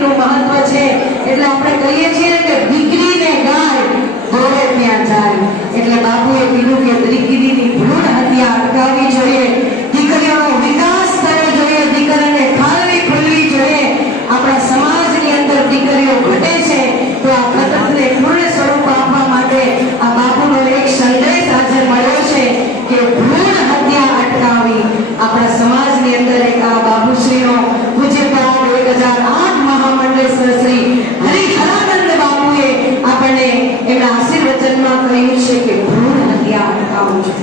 દીકરીનું મહત્વ છે એટલે આપણે કહીએ છીએ કે દીકરીને ગાય દોડે ત્યાં જાય એટલે બાપુએ કીધું કે દીકરીની ભ્રૂણ હત્યા અટકાવવી જોઈએ, દીકરીઓનો વિકાસ થવો જોઈએ, દીકરીને ખાલવી ખુલવી જોઈએ. આપણા સમાજની અંદર દીકરીઓ ઘટે છે તો આ ઘટને પૂર્ણ સ્વરૂપ આપવા માટે આ બાપુનો એક સંદેશ આજે મળ્યો છે કે ભ્રૂણ હત્યા અટકાવી. આપણા સમાજની અંદર એક આ બાપુશ્રીનો પૂજ્યપાદ 1008 મહામંડલેશ્વર શ્રી હરિહરાનંદ બાપુએ આપણને એમના આશીર્વચનમાં કહ્યું છે કે ભ્રૂણ હત્યા અટકાવવું છે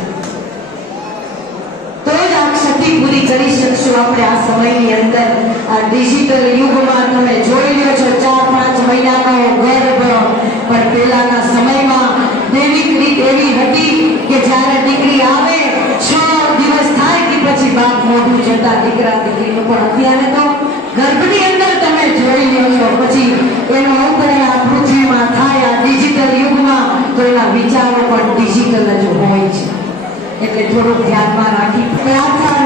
તો જ આ ક્ષતિ પૂરી કરી શકશું આપણે આ સમયની અંદર. આ ડિજિટલ યુગમાં તમે જોઈ લ્યો છો 4-5 મહિનાનો ગર્ભ, પણ પહેલાના સમયમાં દેવી હતી કે જ્યારે દીકરી આવે 6 દિવસ થાય કે પછી બાપ મોઢું જતા દીકરા દીકરીનું. પણ અત્યારે તો ગર્ભની અંદર તમે જોઈ લ્યો છો પછી એનો અંતરે આ પૃથ્વીમાં થાય આ ડિજિટલ યુગમાં તો એના વિચારો પણ ડિજિટલ જ હોય છે એટલે થોડુંક ધ્યાનમાં રાખી પ્રાર્થના